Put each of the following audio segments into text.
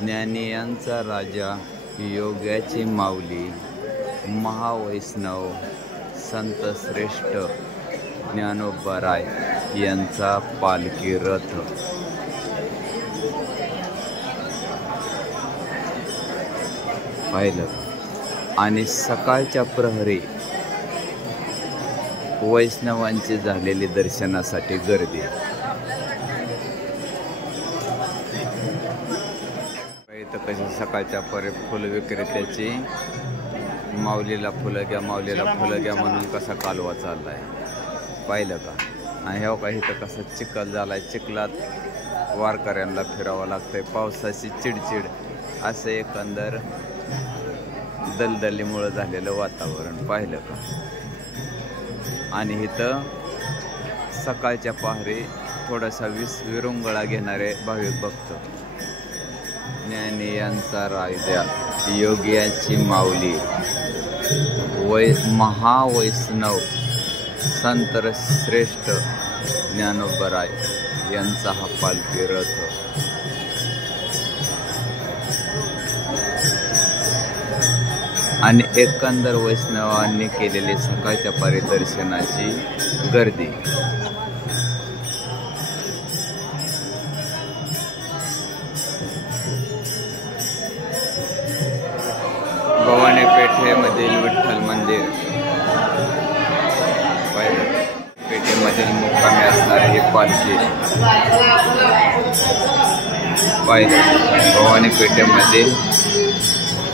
ज्ञानियांचा राजा, योग्याची माऊली, महावैष्णव संत श्रेष्ठ ज्ञानोबाराय यांचा पालखी रथ पाहिलं. आणि सकाळच्या प्रहरी वैष्णवांची झालेली दर्शनासाठी गर्दी. इथं कशी सकाळच्या परी फुल विक्रेत्याची माऊलीला फुलं घ्या, माऊलीला फुलं घ्या म्हणून कसा कालवा चाललाय पाहिलं का. आणि हे का इथं कसं चिखल झालाय, चिखलात वारकऱ्यांना फिरावं लागतंय, पावसाची चिडचिड, असं एकंदर दलदलीमुळं झालेलं वातावरण पाहिलं का. आणि इथं सकाळच्या पहारी थोडासा विरंगुळा घेणारे भाविक भक्त. ज्ञानियांचा राजा, योग्याची माऊली, महावैष्णव संत श्रेष्ठ ज्ञानोबाराय यांचा हा पालखी रथ. आणि एकंदर वैष्णवांनी केलेली सकाळच्या परिदर्शनाची गर्दी. भवानी पेठेमधील विठ्ठल मंदिर पाहिलं. पेठेमधील मुक्कामी असणारी ही पालखी पाहिलं. भवानी पेठेमधील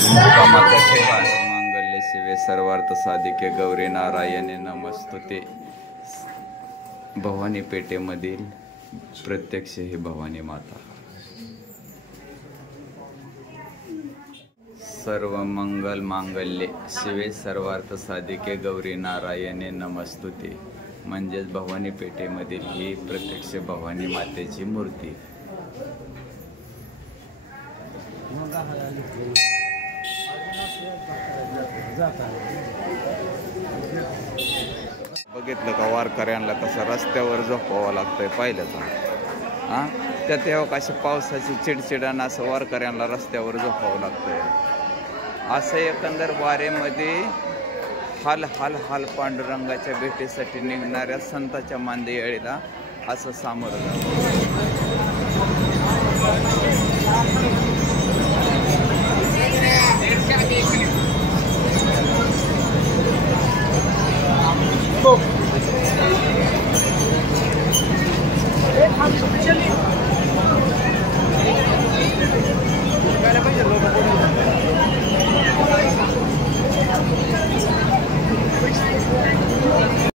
मुक्कामाचं ठिकाण. मंगल्य शिवे सर्वार्थ साधिके गौरी नारायणे नमस्तुते. भवानी पेठेमधील प्रत्यक्ष ही भवानी माता. सर्व मंगल मांगल्ये शिवे सर्वार्थ साधिके गौरी नारायणे नमस्तुते. म्हणजेच भवानी पेठेमधील ही प्रत्यक्ष भवानी मातेची मूर्ती. बघितलं का वारकऱ्यांना कसं रस्त्यावर झोपावं लागतंय पाहिलं का. हां, त्यात अवकाशी पावसाची चिडचिडानं असं वारकऱ्यांना रस्त्यावर झोपावं लागतंय. असं एकंदर वारेमध्ये हाल हाल हाल पांडुरंगाच्या भेटीसाठी निघणाऱ्या संताच्या मांदियाळीला असं सामोरं जातं.